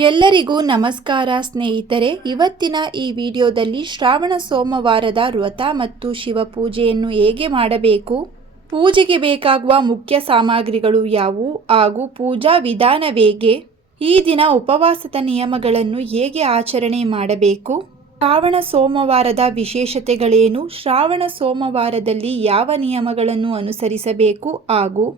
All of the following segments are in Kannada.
ಎಲ್ಲರಿಗೂ ನಮಸ್ಕಾರ ಸ್ನೇಹಿತರೆ. ಇವತ್ತಿನ ಈ ವಿಡಿಯೋದಲ್ಲಿ ಶ್ರಾವಣ ಸೋಮವಾರದ ವ್ರತ ಮತ್ತು ಶಿವಪೂಜೆಯನ್ನು ಹೇಗೆ ಮಾಡಬೇಕು, ಪೂಜೆಗೆ ಬೇಕಾಗುವ ಮುಖ್ಯ ಸಾಮಗ್ರಿಗಳು ಯಾವುವು ಹಾಗೂ ಪೂಜಾ ವಿಧಾನವೇಗೆ, ಈ ದಿನ ಉಪವಾಸದ ನಿಯಮಗಳನ್ನು ಹೇಗೆ ಆಚರಣೆ ಮಾಡಬೇಕು, ಶ್ರಾವಣ ಸೋಮವಾರದ ವಿಶೇಷತೆಗಳೇನು, ಶ್ರಾವಣ ಸೋಮವಾರದಲ್ಲಿ ಯಾವ ನಿಯಮಗಳನ್ನು ಅನುಸರಿಸಬೇಕು ಹಾಗೂ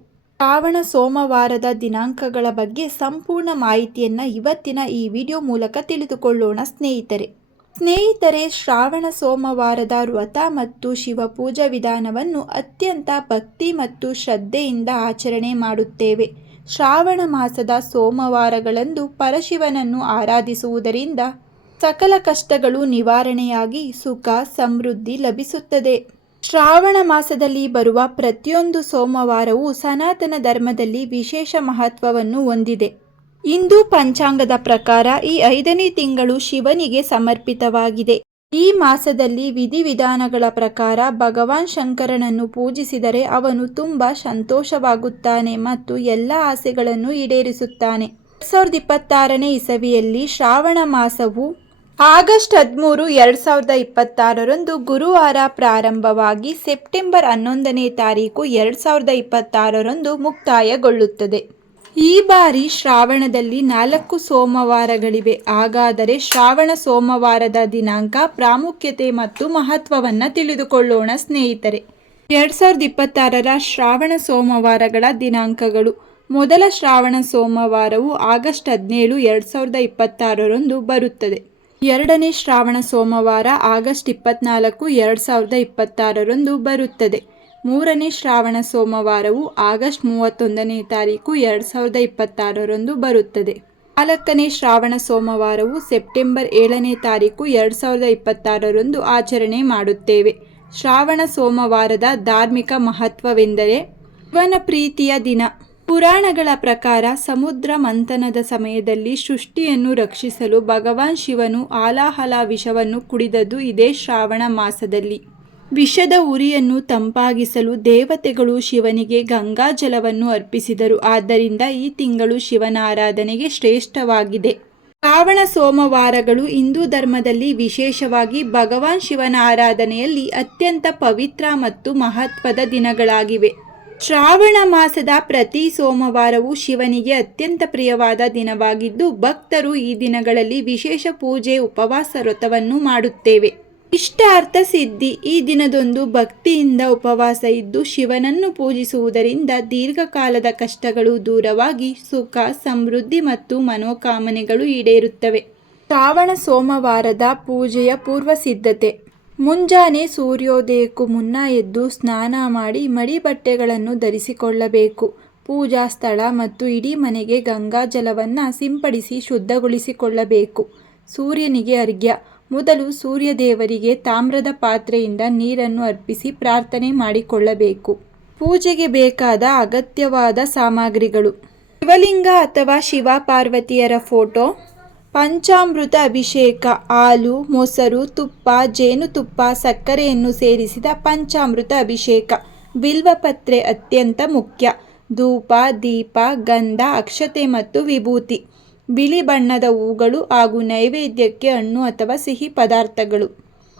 ಶ್ರಾವಣ ಸೋಮವಾರದ ದಿನಾಂಕಗಳ ಬಗ್ಗೆ ಸಂಪೂರ್ಣ ಮಾಹಿತಿಯನ್ನು ಇವತ್ತಿನ ಈ ವಿಡಿಯೋ ಮೂಲಕ ತಿಳಿದುಕೊಳ್ಳೋಣ ಸ್ನೇಹಿತರೆ. ಶ್ರಾವಣ ಸೋಮವಾರದ ವ್ರತ ಮತ್ತು ಶಿವಪೂಜಾ ವಿಧಾನವನ್ನು ಅತ್ಯಂತ ಭಕ್ತಿ ಮತ್ತು ಶ್ರದ್ಧೆಯಿಂದ ಆಚರಣೆ ಮಾಡುತ್ತೇವೆ. ಶ್ರಾವಣ ಮಾಸದ ಸೋಮವಾರಗಳಂದು ಪರಶಿವನನ್ನು ಆರಾಧಿಸುವುದರಿಂದ ಸಕಲ ಕಷ್ಟಗಳು ನಿವಾರಣೆಯಾಗಿ ಸುಖ ಸಮೃದ್ಧಿ ಲಭಿಸುತ್ತದೆ. ಶ್ರಾವಣ ಮಾಸದಲ್ಲಿ ಬರುವ ಪ್ರತಿಯೊಂದು ಸೋಮವಾರವೂ ಸನಾತನ ಧರ್ಮದಲ್ಲಿ ವಿಶೇಷ ಮಹತ್ವವನ್ನು ಹೊಂದಿದೆ. ಹಿಂದೂ ಪಂಚಾಂಗದ ಪ್ರಕಾರ ಈ 5ನೇ ತಿಂಗಳು ಶಿವನಿಗೆ ಸಮರ್ಪಿತವಾಗಿದೆ. ಈ ಮಾಸದಲ್ಲಿ ವಿಧಿವಿಧಾನಗಳ ಪ್ರಕಾರ ಭಗವಾನ್ ಶಂಕರನನ್ನು ಪೂಜಿಸಿದರೆ ಅವನು ತುಂಬ ಸಂತೋಷವಾಗುತ್ತಾನೆ ಮತ್ತು ಎಲ್ಲ ಆಸೆಗಳನ್ನು ಈಡೇರಿಸುತ್ತಾನೆ. 2026ನೇ ಇಸವಿಯಲ್ಲಿ ಶ್ರಾವಣ ಮಾಸವು ಆಗಸ್ಟ್ 13, 2026ರಂದು ಗುರುವಾರ ಪ್ರಾರಂಭವಾಗಿ ಸೆಪ್ಟೆಂಬರ್ 11ನೇ ತಾರೀಕು 2026ರಂದು ಮುಕ್ತಾಯಗೊಳ್ಳುತ್ತದೆ. ಈ ಬಾರಿ ಶ್ರಾವಣದಲ್ಲಿ 4 ಸೋಮವಾರಗಳಿವೆ. ಹಾಗಾದರೆ ಶ್ರಾವಣ ಸೋಮವಾರದ ದಿನಾಂಕ, ಪ್ರಾಮುಖ್ಯತೆ ಮತ್ತು ಮಹತ್ವವನ್ನು ತಿಳಿದುಕೊಳ್ಳೋಣ ಸ್ನೇಹಿತರೆ. 2026ರ ಶ್ರಾವಣ ಸೋಮವಾರಗಳ ದಿನಾಂಕಗಳು. ಮೊದಲ ಶ್ರಾವಣ ಸೋಮವಾರವು ಆಗಸ್ಟ್ 17, 2026ರಂದು ಬರುತ್ತದೆ. ಎರಡನೇ ಶ್ರಾವಣ ಸೋಮವಾರ ಆಗಸ್ಟ್ 24, 2026ರಂದು ಬರುತ್ತದೆ. ಮೂರನೇ ಶ್ರಾವಣ ಸೋಮವಾರವು ಆಗಸ್ಟ್ 31ನೇ ತಾರೀಕು 2026ರಂದು ಬರುತ್ತದೆ. ನಾಲ್ಕನೇ ಶ್ರಾವಣ ಸೋಮವಾರವು ಸೆಪ್ಟೆಂಬರ್ 7ನೇ ತಾರೀಕು 2026ರಂದು ಆಚರಣೆ ಮಾಡುತ್ತೇವೆ. ಶ್ರಾವಣ ಸೋಮವಾರದ ಧಾರ್ಮಿಕ ಮಹತ್ವವೆಂದರೆ ಶಿವನ ಪ್ರೀತಿಯ ದಿನ. ಪುರಾಣಗಳ ಪ್ರಕಾರ ಸಮುದ್ರ ಮಂಥನದ ಸಮಯದಲ್ಲಿ ಸೃಷ್ಟಿಯನ್ನು ರಕ್ಷಿಸಲು ಭಗವಾನ್ ಶಿವನು ಹಾಲಾಹಲ ವಿಷವನ್ನು ಕುಡಿದದ್ದು ಇದೇ ಶ್ರಾವಣ ಮಾಸದಲ್ಲಿ. ವಿಷದ ಉರಿಯನ್ನು ತಂಪಾಗಿಸಲು ದೇವತೆಗಳು ಶಿವನಿಗೆ ಗಂಗಾಜಲವನ್ನು ಅರ್ಪಿಸಿದರು. ಆದ್ದರಿಂದ ಈ ತಿಂಗಳು ಶಿವನ ಆರಾಧನೆಗೆ ಶ್ರೇಷ್ಠವಾಗಿದೆ. ಶ್ರಾವಣ ಸೋಮವಾರಗಳು ಹಿಂದೂ ಧರ್ಮದಲ್ಲಿ ವಿಶೇಷವಾಗಿ ಭಗವಾನ್ ಶಿವನ ಆರಾಧನೆಯಲ್ಲಿ ಅತ್ಯಂತ ಪವಿತ್ರ ಮತ್ತು ಮಹತ್ವದ ದಿನಗಳಾಗಿವೆ. ಶ್ರಾವಣ ಮಾಸದ ಪ್ರತಿ ಸೋಮವಾರವು ಶಿವನಿಗೆ ಅತ್ಯಂತ ಪ್ರಿಯವಾದ ದಿನವಾಗಿದ್ದು, ಭಕ್ತರು ಈ ದಿನಗಳಲ್ಲಿ ವಿಶೇಷ ಪೂಜೆ, ಉಪವಾಸ ವ್ರತವನ್ನು ಮಾಡುತ್ತೇವೆ. ಇಷ್ಟಾರ್ಥ ಸಿದ್ಧಿ. ಈ ದಿನದಂದು ಭಕ್ತಿಯಿಂದ ಉಪವಾಸ ಇದ್ದು ಶಿವನನ್ನು ಪೂಜಿಸುವುದರಿಂದ ದೀರ್ಘಕಾಲದ ಕಷ್ಟಗಳು ದೂರವಾಗಿ ಸುಖ ಸಮೃದ್ಧಿ ಮತ್ತು ಮನೋಕಾಮನೆಗಳು ಈಡೇರುತ್ತವೆ. ಶ್ರಾವಣ ಸೋಮವಾರದ ಪೂಜೆಯ ಪೂರ್ವ ಸಿದ್ಧತೆ. ಮುಂಜಾನೆ ಸೂರ್ಯೋದಯಕ್ಕೂ ಮುನ್ನ ಎದ್ದು ಸ್ನಾನ ಮಾಡಿ ಮಡಿ ಬಟ್ಟೆಗಳನ್ನು ಧರಿಸಿಕೊಳ್ಳಬೇಕು. ಪೂಜಾ ಸ್ಥಳ ಮತ್ತು ಇಡೀ ಮನೆಗೆ ಗಂಗಾಜಲವನ್ನು ಸಿಂಪಡಿಸಿ ಶುದ್ಧಗೊಳಿಸಿಕೊಳ್ಳಬೇಕು. ಸೂರ್ಯನಿಗೆ ಅರ್ಘ್ಯ. ಮೊದಲು ಸೂರ್ಯದೇವರಿಗೆ ತಾಮ್ರದ ಪಾತ್ರೆಯಿಂದ ನೀರನ್ನು ಅರ್ಪಿಸಿ ಪ್ರಾರ್ಥನೆ ಮಾಡಿಕೊಳ್ಳಬೇಕು. ಪೂಜೆಗೆ ಬೇಕಾದ ಅಗತ್ಯವಾದ ಸಾಮಗ್ರಿಗಳು: ಶಿವಲಿಂಗ ಅಥವಾ ಶಿವ ಪಾರ್ವತಿಯರ ಫೋಟೋ, ಪಂಚಾಮೃತ ಅಭಿಷೇಕ, ಹಾಲು, ಮೊಸರು, ತುಪ್ಪ, ಜೇನುತುಪ್ಪ, ಸಕ್ಕರೆಯನ್ನು ಸೇರಿಸಿದ ಪಂಚಾಮೃತ ಅಭಿಷೇಕ, ಬಿಲ್ವಪತ್ರೆ ಅತ್ಯಂತ ಮುಖ್ಯ, ಧೂಪ, ದೀಪ, ಗಂಧ, ಅಕ್ಷತೆ ಮತ್ತು ವಿಭೂತಿ, ಬಿಳಿ ಬಣ್ಣದ ಹೂಗಳು ಹಾಗೂ ನೈವೇದ್ಯಕ್ಕೆ ಹಣ್ಣು ಅಥವಾ ಸಿಹಿ ಪದಾರ್ಥಗಳು.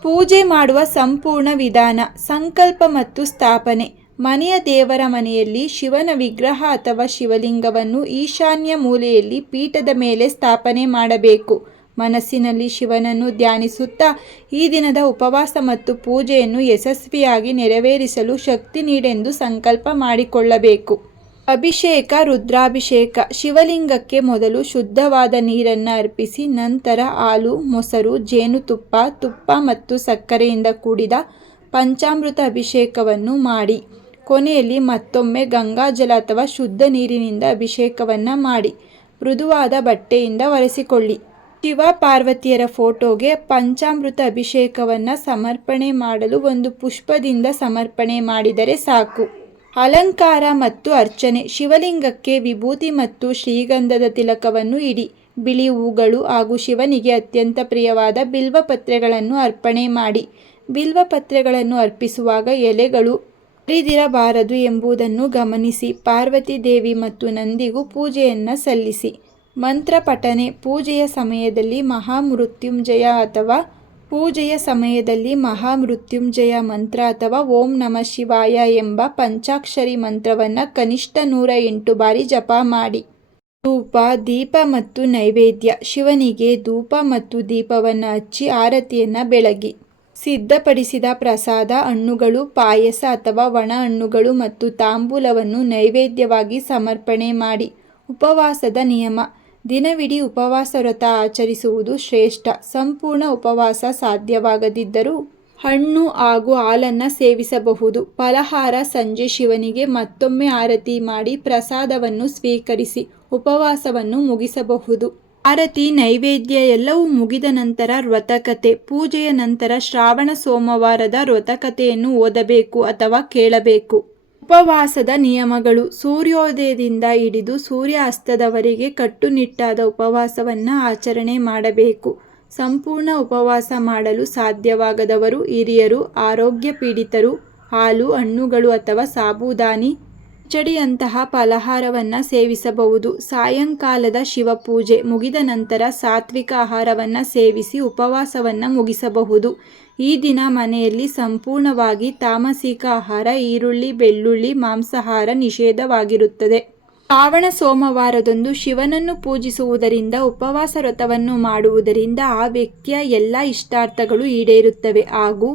ಪೂಜೆ ಮಾಡುವ ಸಂಪೂರ್ಣ ವಿಧಾನ. ಸಂಕಲ್ಪ ಮತ್ತು ಸ್ಥಾಪನೆ. ಮನೆಯ ದೇವರ ಮನೆಯಲ್ಲಿ ಶಿವನ ವಿಗ್ರಹ ಅಥವಾ ಶಿವಲಿಂಗವನ್ನು ಈಶಾನ್ಯ ಮೂಲೆಯಲ್ಲಿ ಪೀಠದ ಮೇಲೆ ಸ್ಥಾಪನೆ ಮಾಡಬೇಕು. ಮನಸ್ಸಿನಲ್ಲಿ ಶಿವನನ್ನು ಧ್ಯಾನಿಸುತ್ತಾ ಈ ದಿನದ ಉಪವಾಸ ಮತ್ತು ಪೂಜೆಯನ್ನು ಯಶಸ್ವಿಯಾಗಿ ನೆರವೇರಿಸಲು ಶಕ್ತಿ ನೀಡೆಂದು ಸಂಕಲ್ಪ ಮಾಡಿಕೊಳ್ಳಬೇಕು. ಅಭಿಷೇಕ, ರುದ್ರಾಭಿಷೇಕ. ಶಿವಲಿಂಗಕ್ಕೆ ಮೊದಲು ಶುದ್ಧವಾದ ನೀರನ್ನು ಅರ್ಪಿಸಿ ನಂತರ ಹಾಲು, ಮೊಸರು, ಜೇನುತುಪ್ಪ, ತುಪ್ಪ ಮತ್ತು ಸಕ್ಕರೆಯಿಂದ ಕೂಡಿದ ಪಂಚಾಮೃತ ಅಭಿಷೇಕವನ್ನು ಮಾಡಿ ಕೊನೆಯಲ್ಲಿ ಮತ್ತೊಮ್ಮೆ ಗಂಗಾಜಲ ಅಥವಾ ಶುದ್ಧ ನೀರಿನಿಂದ ಅಭಿಷೇಕವನ್ನು ಮಾಡಿ ಮೃದುವಾದ ಬಟ್ಟೆಯಿಂದ ಒರೆಸಿಕೊಳ್ಳಿ. ಶಿವ ಪಾರ್ವತಿಯರ ಫೋಟೋಗೆ ಪಂಚಾಮೃತ ಅಭಿಷೇಕವನ್ನು ಸಮರ್ಪಣೆ ಮಾಡಲು ಒಂದು ಪುಷ್ಪದಿಂದ ಸಮರ್ಪಣೆ ಮಾಡಿದರೆ ಸಾಕು. ಅಲಂಕಾರ ಮತ್ತು ಅರ್ಚನೆ. ಶಿವಲಿಂಗಕ್ಕೆ ವಿಭೂತಿ ಮತ್ತು ಶ್ರೀಗಂಧದ ತಿಲಕವನ್ನು ಇಡಿ. ಬಿಳಿ ಹೂಗಳು ಹಾಗೂ ಶಿವನಿಗೆ ಅತ್ಯಂತ ಪ್ರಿಯವಾದ ಬಿಲ್ವಪತ್ರೆಗಳನ್ನು ಅರ್ಪಣೆ ಮಾಡಿ. ಬಿಲ್ವಪತ್ರೆಗಳನ್ನು ಅರ್ಪಿಸುವಾಗ ಎಲೆಗಳು ಹರಿದಿರಬಾರದು ಎಂಬುದನ್ನು ಗಮನಿಸಿ. ಪಾರ್ವತಿ ದೇವಿ ಮತ್ತು ನಂದಿಗೂ ಪೂಜೆಯನ್ನು ಸಲ್ಲಿಸಿ. ಮಂತ್ರ ಪಠನೆ ಪೂಜೆಯ ಸಮಯದಲ್ಲಿ ಮಹಾಮೃತ್ಯುಂಜಯ ಅಥವಾ ಪೂಜೆಯ ಸಮಯದಲ್ಲಿ ಮಹಾಮೃತ್ಯುಂಜಯ ಮಂತ್ರ ಅಥವಾ ಓಂ ನಮಃ ಶಿವಾಯ ಎಂಬ ಪಂಚಾಕ್ಷರಿ ಮಂತ್ರವನ್ನು ಕನಿಷ್ಠ 108 ಬಾರಿ ಜಪ ಮಾಡಿ. ಧೂಪ ದೀಪ ಮತ್ತು ನೈವೇದ್ಯ. ಶಿವನಿಗೆ ಧೂಪ ಮತ್ತು ದೀಪವನ್ನು ಹಚ್ಚಿ ಆರತಿಯನ್ನು ಬೆಳಗಿ ಸಿದ್ಧಪಡಿಸಿದ ಪ್ರಸಾದ ಹಣ್ಣುಗಳು, ಪಾಯಸ ಅಥವಾ ಒಣ ಹಣ್ಣುಗಳು ಮತ್ತು ತಾಂಬೂಲವನ್ನು ನೈವೇದ್ಯವಾಗಿ ಸಮರ್ಪಣೆ ಮಾಡಿ. ಉಪವಾಸದ ನಿಯಮ. ದಿನವಿಡೀ ಉಪವಾಸ ವ್ರತ ಆಚರಿಸುವುದು ಶ್ರೇಷ್ಠ. ಸಂಪೂರ್ಣ ಉಪವಾಸ ಸಾಧ್ಯವಾಗದಿದ್ದರೂ ಹಣ್ಣು ಹಾಗೂ ಹಾಲನ್ನು ಸೇವಿಸಬಹುದು. ಫಲಹಾರ ಸಂಜೆ ಶಿವನಿಗೆ ಮತ್ತೊಮ್ಮೆ ಆರತಿ ಮಾಡಿ ಪ್ರಸಾದವನ್ನು ಸ್ವೀಕರಿಸಿ ಉಪವಾಸವನ್ನು ಮುಗಿಸಬಹುದು. ಆರತಿ ನೈವೇದ್ಯ ಎಲ್ಲವೂ ಮುಗಿದ ನಂತರ ವ್ರತಕಥೆ. ಪೂಜೆಯ ನಂತರ ಶ್ರಾವಣ ಸೋಮವಾರದ ವ್ರತಕಥೆಯನ್ನು ಓದಬೇಕು ಅಥವಾ ಕೇಳಬೇಕು. ಉಪವಾಸದ ನಿಯಮಗಳು. ಸೂರ್ಯೋದಯದಿಂದ ಹಿಡಿದು ಸೂರ್ಯಾಸ್ತದವರೆಗೆ ಕಟ್ಟುನಿಟ್ಟಾದ ಉಪವಾಸವನ್ನು ಆಚರಣೆ ಮಾಡಬೇಕು. ಸಂಪೂರ್ಣ ಉಪವಾಸ ಮಾಡಲು ಸಾಧ್ಯವಾಗದವರು, ಹಿರಿಯರು, ಆರೋಗ್ಯ ಪೀಡಿತರು ಹಾಲು, ಹಣ್ಣುಗಳು ಅಥವಾ ಸಾಬುದಾನಿ ಕಿಚಡಿಯಂತಹ ಫಲಹಾರವನ್ನು ಸೇವಿಸಬಹುದು. ಸಾಯಂಕಾಲದ ಶಿವಪೂಜೆ ಮುಗಿದ ನಂತರ ಸಾತ್ವಿಕ ಆಹಾರವನ್ನು ಸೇವಿಸಿ ಉಪವಾಸವನ್ನು ಮುಗಿಸಬಹುದು. ಈ ದಿನ ಮನೆಯಲ್ಲಿ ಸಂಪೂರ್ಣವಾಗಿ ತಾಮಸಿಕ ಆಹಾರ, ಈರುಳ್ಳಿ, ಬೆಳ್ಳುಳ್ಳಿ, ಮಾಂಸಾಹಾರ ನಿಷೇಧವಾಗಿರುತ್ತದೆ. ಶ್ರಾವಣ ಸೋಮವಾರದಂದು ಶಿವನನ್ನು ಪೂಜಿಸುವುದರಿಂದ, ಉಪವಾಸ ವ್ರತವನ್ನು ಮಾಡುವುದರಿಂದ ಆ ವ್ಯಕ್ತಿಯ ಎಲ್ಲ ಇಷ್ಟಾರ್ಥಗಳು ಈಡೇರುತ್ತವೆ ಹಾಗೂ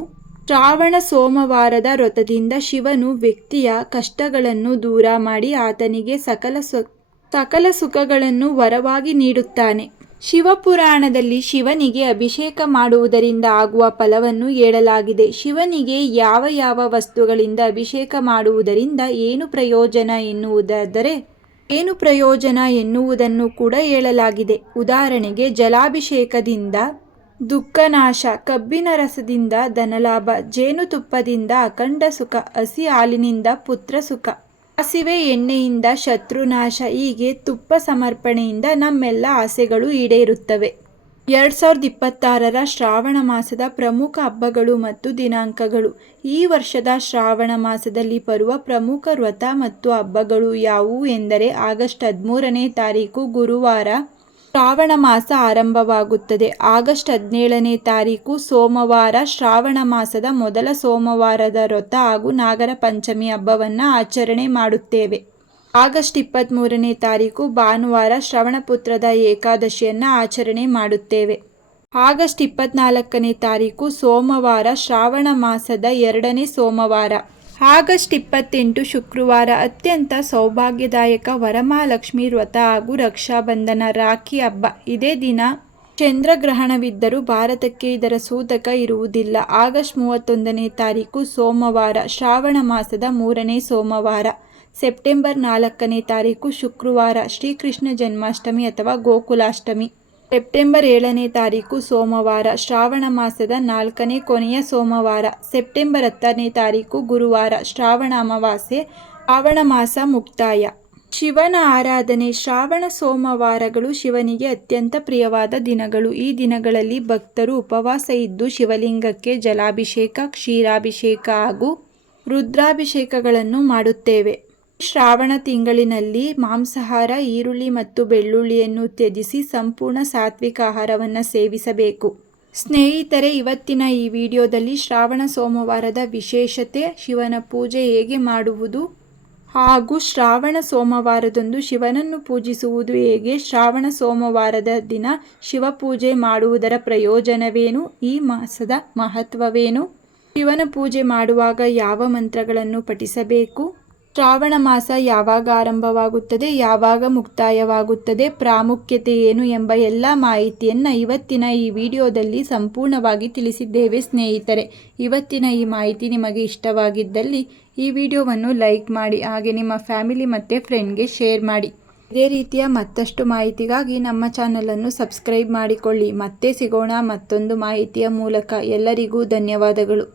ಶ್ರಾವಣ ಸೋಮವಾರದ ವ್ರತದಿಂದ ಶಿವನು ವ್ಯಕ್ತಿಯ ಕಷ್ಟಗಳನ್ನು ದೂರ ಮಾಡಿ ಆತನಿಗೆ ಸಕಲ ಸುಖಗಳನ್ನು ವರವಾಗಿ ನೀಡುತ್ತಾನೆ. ಶಿವಪುರಾಣದಲ್ಲಿ ಶಿವನಿಗೆ ಅಭಿಷೇಕ ಮಾಡುವುದರಿಂದ ಆಗುವ ಫಲವನ್ನು ಹೇಳಲಾಗಿದೆ. ಶಿವನಿಗೆ ಯಾವ ಯಾವ ವಸ್ತುಗಳಿಂದ ಅಭಿಷೇಕ ಮಾಡುವುದರಿಂದ ಏನು ಪ್ರಯೋಜನ ಎನ್ನುವುದನ್ನು ಕೂಡ ಹೇಳಲಾಗಿದೆ. ಉದಾಹರಣೆಗೆ ಜಲಾಭಿಷೇಕದಿಂದ ದುಃಖನಾಶ, ಕಬ್ಬಿನ ರಸದಿಂದ ಧನಲಾಭ, ಜೇನುತುಪ್ಪದಿಂದ ಅಖಂಡ ಸುಖ, ಹಸಿ ಹಾಲಿನಿಂದ ಪುತ್ರ ಸುಖ, ಸಾಸಿವೆ ಎಣ್ಣೆಯಿಂದ ಶತ್ರುನಾಶ. ಹೀಗೆ ತುಪ್ಪ ಸಮರ್ಪಣೆಯಿಂದ ನಮ್ಮೆಲ್ಲ ಆಸೆಗಳು ಈಡೇರುತ್ತವೆ. 2026ರ ಶ್ರಾವಣ ಮಾಸದ ಪ್ರಮುಖ ಹಬ್ಬಗಳು ಮತ್ತು ದಿನಾಂಕಗಳು. ಈ ವರ್ಷದ ಶ್ರಾವಣ ಮಾಸದಲ್ಲಿ ಬರುವ ಪ್ರಮುಖ ವ್ರತ ಮತ್ತು ಹಬ್ಬಗಳು ಯಾವುವು ಎಂದರೆ, ಆಗಸ್ಟ್ 13ನೇ ತಾರೀಕು ಗುರುವಾರ ಶ್ರಾವಣ ಮಾಸ ಆರಂಭವಾಗುತ್ತದೆ. ಆಗಸ್ಟ್ 17ನೇ ತಾರೀಕು ಸೋಮವಾರ ಶ್ರಾವಣ ಮಾಸದ ಮೊದಲ ಸೋಮವಾರದ ವ್ರತ ಹಾಗೂ ನಾಗರ ಪಂಚಮಿ ಹಬ್ಬವನ್ನು ಆಚರಣೆ ಮಾಡುತ್ತೇವೆ. ಆಗಸ್ಟ್ 23ನೇ ತಾರೀಕು ಭಾನುವಾರ ಶ್ರವಣಪುತ್ರದ ಏಕಾದಶಿಯನ್ನು ಆಚರಣೆ ಮಾಡುತ್ತೇವೆ. ಆಗಸ್ಟ್ 24ನೇ ತಾರೀಕು ಸೋಮವಾರ ಶ್ರಾವಣ ಮಾಸದ 2ನೇ ಸೋಮವಾರ. ಆಗಸ್ಟ್ 28 ಶುಕ್ರವಾರ ಅತ್ಯಂತ ಸೌಭಾಗ್ಯದಾಯಕ ವರಮಹಾಲಕ್ಷ್ಮಿ ವ್ರತ ಹಾಗೂ ರಕ್ಷಾಬಂಧನ ರಾಖಿ ಹಬ್ಬ. ಇದೇ ದಿನ ಚಂದ್ರಗ್ರಹಣವಿದ್ದರೂ ಭಾರತಕ್ಕೆ ಇದರ ಸೂತಕ ಇರುವುದಿಲ್ಲ. ಆಗಸ್ಟ್ 31ನೇ ತಾರೀಕು ಸೋಮವಾರ ಶ್ರಾವಣ ಮಾಸದ 3ನೇ ಸೋಮವಾರ. ಸೆಪ್ಟೆಂಬರ್ 4ನೇ ತಾರೀಕು ಶುಕ್ರವಾರ ಶ್ರೀಕೃಷ್ಣ ಜನ್ಮಾಷ್ಟಮಿ ಅಥವಾ ಗೋಕುಲಾಷ್ಟಮಿ. ಸೆಪ್ಟೆಂಬರ್ 7ನೇ ತಾರೀಕು ಸೋಮವಾರ ಶ್ರಾವಣ ಮಾಸದ 4ನೇ ಕೊನೆಯ ಸೋಮವಾರ. ಸೆಪ್ಟೆಂಬರ್ 10ನೇ ತಾರೀಕು ಗುರುವಾರ ಶ್ರಾವಣ ಅಮಾವಾಸ್ಯೆ. ಶ್ರಾವಣ ಮಾಸ ಮುಕ್ತಾಯ. ಶಿವನ ಆರಾಧನೆ. ಶ್ರಾವಣ ಸೋಮವಾರಗಳು ಶಿವನಿಗೆ ಅತ್ಯಂತ ಪ್ರಿಯವಾದ ದಿನಗಳು. ಈ ದಿನಗಳಲ್ಲಿ ಭಕ್ತರು ಉಪವಾಸ ಇದ್ದು ಶಿವಲಿಂಗಕ್ಕೆ ಜಲಾಭಿಷೇಕ, ಕ್ಷೀರಾಭಿಷೇಕ ಹಾಗೂ ರುದ್ರಾಭಿಷೇಕಗಳನ್ನು ಮಾಡುತ್ತೇವೆ. ಶ್ರಾವಣ ತಿಂಗಳಿನಲ್ಲಿ ಮಾಂಸಾಹಾರ, ಈರುಳ್ಳಿ ಮತ್ತು ಬೆಳ್ಳುಳ್ಳಿಯನ್ನು ತ್ಯಜಿಸಿ ಸಂಪೂರ್ಣ ಸಾತ್ವಿಕ ಆಹಾರವನ್ನು ಸೇವಿಸಬೇಕು. ಸ್ನೇಹಿತರೆ, ಇವತ್ತಿನ ಈ ವಿಡಿಯೋದಲ್ಲಿ ಶ್ರಾವಣ ಸೋಮವಾರದ ವಿಶೇಷತೆ, ಶಿವನ ಪೂಜೆ ಹೇಗೆ ಮಾಡುವುದು ಹಾಗೂ ಶ್ರಾವಣ ಸೋಮವಾರದಂದು ಶಿವನನ್ನು ಪೂಜಿಸುವುದು ಹೇಗೆ, ಶ್ರಾವಣ ಸೋಮವಾರದ ದಿನ ಶಿವಪೂಜೆ ಮಾಡುವುದರ ಪ್ರಯೋಜನವೇನು, ಈ ಮಾಸದ ಮಹತ್ವವೇನು, ಶಿವನ ಪೂಜೆ ಮಾಡುವಾಗ ಯಾವ ಮಂತ್ರಗಳನ್ನು ಪಠಿಸಬೇಕು, ಶ್ರಾವಣ ಮಾಸ ಯಾವಾಗ ಆರಂಭವಾಗುತ್ತದೆ, ಯಾವಾಗ ಮುಕ್ತಾಯವಾಗುತ್ತದೆ, ಪ್ರಾಮುಖ್ಯತೆ ಏನು ಎಂಬ ಎಲ್ಲ ಮಾಹಿತಿಯನ್ನು ಇವತ್ತಿನ ಈ ವಿಡಿಯೋದಲ್ಲಿ ಸಂಪೂರ್ಣವಾಗಿ ತಿಳಿಸಿದ್ದೇವೆ. ಸ್ನೇಹಿತರೆ, ಇವತ್ತಿನ ಈ ಮಾಹಿತಿ ನಿಮಗೆ ಇಷ್ಟವಾಗಿದ್ದಲ್ಲಿ ಈ ವಿಡಿಯೋವನ್ನು ಲೈಕ್ ಮಾಡಿ, ಹಾಗೆ ನಿಮ್ಮ ಫ್ಯಾಮಿಲಿ ಮತ್ತು ಫ್ರೆಂಡ್ಗೆ ಶೇರ್ ಮಾಡಿ. ಇದೇ ರೀತಿಯ ಮತ್ತಷ್ಟು ಮಾಹಿತಿಗಾಗಿ ನಮ್ಮ ಚಾನಲನ್ನು ಸಬ್ಸ್ಕ್ರೈಬ್ ಮಾಡಿಕೊಳ್ಳಿ. ಮತ್ತೆ ಸಿಗೋಣ ಮತ್ತೊಂದು ಮಾಹಿತಿಯ ಮೂಲಕ. ಎಲ್ಲರಿಗೂ ಧನ್ಯವಾದಗಳು.